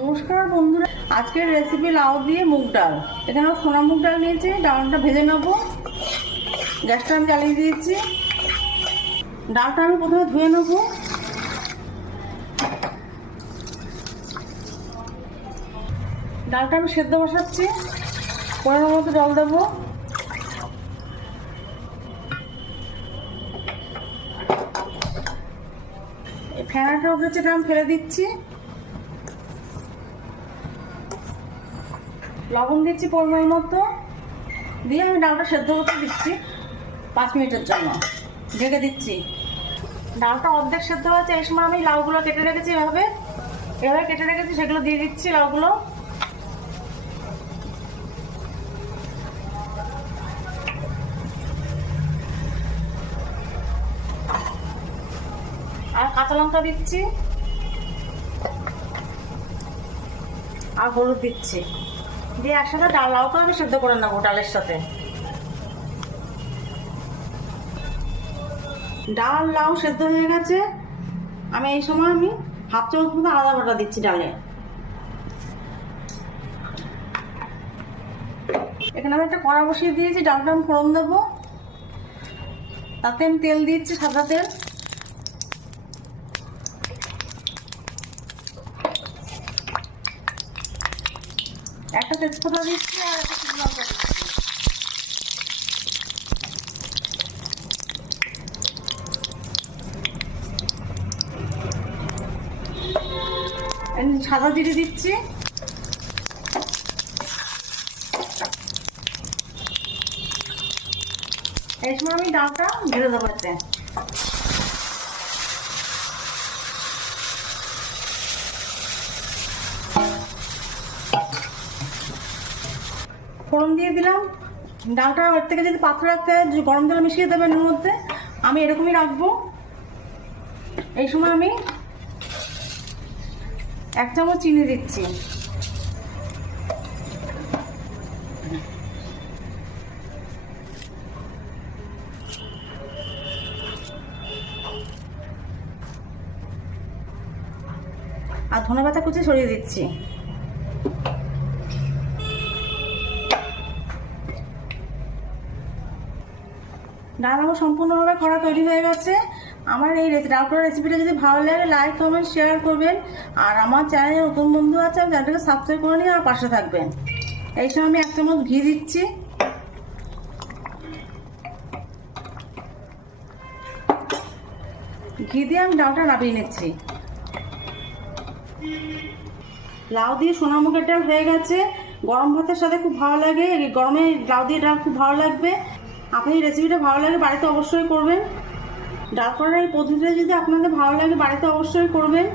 নমস্কার বন্ধুরা, আজকের রেসিপি লাউ দিয়ে মুগ ডাল। এখানে সোনা মুগ ডাল নিয়েছি, ডালটা ভেজে নেব। গ্যাসটা আমি জ্বালিয়ে দিয়েছি। ডালটা আমি প্রথমে ধুয়ে নেব। ডালটা আমি সেদ্ধ বসাচ্ছি। পনেরো মতো জল দেবো। ফেনাটা উঠেছে এটা আমি ফেলে দিচ্ছি। লবণ দিচ্ছি পরিমাণ মতো। দিয়ে আমি ডালটা সেদ্ধ করতে দিচ্ছি পাঁচ মিনিটের জন্য। ঢেকে দিচ্ছি। ডালটা অর্ধেক সেদ্ধ হয়েছে, এই সময় আমি লাউগুলো কেটে রেখেছি এভাবে। এভাবে কেটে রেখেছি, সেগুলো দিয়ে দিচ্ছি লাউগুলো। আর কাঁচা লঙ্কা দিচ্ছি। আর হলুদ দিচ্ছি। দিয়ে একসাথে ডাল লাউকে আমি সেদ্ধ করে নেব ডালের সাথে। ডাল, লাউ সেদ্ধ হয়ে গেছে। আমি এই সময় আমি হাফ চামচ মতো আলাদা বাটা দিচ্ছি ডালে। এখানে আমি একটা কড়া বসিয়ে দিয়েছি, ডালটা আমি ফোড়ন দেবো। তাতে আমি তেল দিচ্ছি সাদা তেল। একটা তেজপাতা দিচ্ছি আর একটা লঙ্কা দিচ্ছি। সাদা জিরে দিচ্ছি। এই সময় আমি ডালটা ঢেলে দেবো ফোড়ন দিয়ে দিলাম। ডালটা ওর থেকে যদি পাত্র রাখতে গরম জল মিশিয়ে দেবেন এর মধ্যে, আমি এরকমই রাখব। এই সময় আমি এক চামচ চিনি দিচ্ছি। আর ধনে পাতা কুচি ছড়িয়ে দিচ্ছি। ডাল আমার সম্পূর্ণভাবে করা তৈরি হয়ে গেছে। আমার এই ডাল করা রেসিপিটা যদি ভালো লাগে লাইক কমেন্ট শেয়ার করবেন। আর আমার চ্যানেলে নতুন বন্ধু আছে, আমি চ্যানেলটাকে সাবস্ক্রাইব করে নিয়ে আর পাশে থাকবেন। এই সময় আমি এক চামচ ঘি দিচ্ছি। ঘি দিয়ে আমি ডালটা নামিয়ে নিচ্ছি। লাউ দিয়ে সোনামুখের ডাল হয়ে গেছে। গরম ভাতের সাথে খুব ভালো লাগে। গরমে লাউ দিয়ে ডাল খুব ভালো লাগবে। আপনি এই রেসিপিটা ভালো লাগে বাড়িতে অবশ্যই করবেন। ডাল করার এই পদ্ধতিটা যদি আপনাদের ভালো লাগে, বাড়িতে অবশ্যই করবেন।